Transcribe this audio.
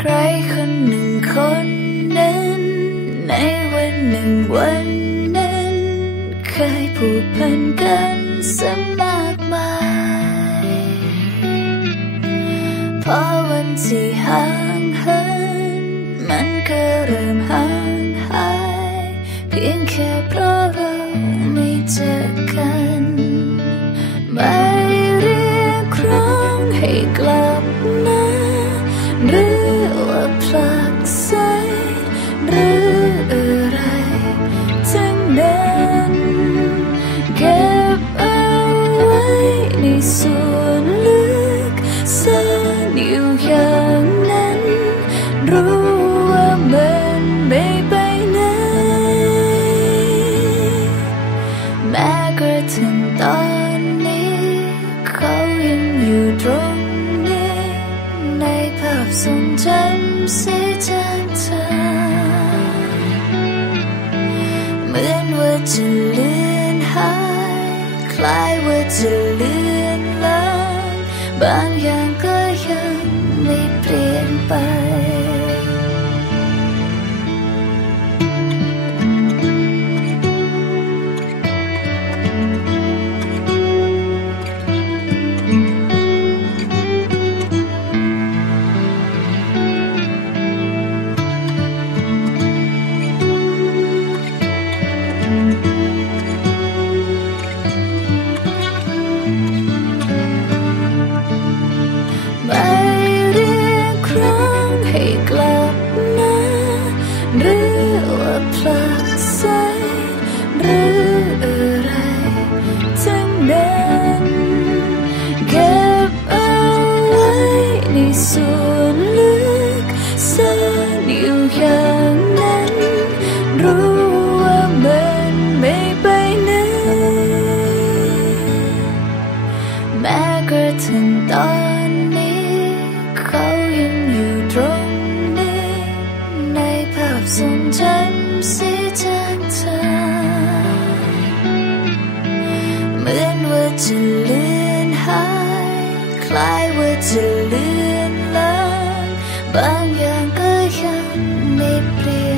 ใครคนหนึ่งคนนั้น ในวันหนึ่งวันนั้น เคยผูกพันกันสมากมายพอวันที่ห่างเหินมันก็เริ่มห่างหาย เพียงแค่เพราะเราไม่เจอกัน ไม่เรียกร้องให้กลับ ส่วนลึกซ่อนอยู่อย่างนั้น รู้ว่ามันไม่ไปไหน แม้กระทั่งตอนนี้ เขายังอยู่ตรงนี้ ในภาพทรงจำสีจางเธอเหมือนว่าจะ คล้ายว่าจะเลือนลางบางอย่างก็ หรือว่าผลักไสหรืออะไรทั้งนั้นเก็บเอาไว้ในส่วนลึกซ่อนอยู่อย่างนั้นรู้ว่ามันไม่ไปไหนแม้กระทั่งตอน 盡盡是真真เหมือนว่าจะลืนหายคล้ายว่าจะลืนลางบางอย่างก็ยังไม่เปลี่ยน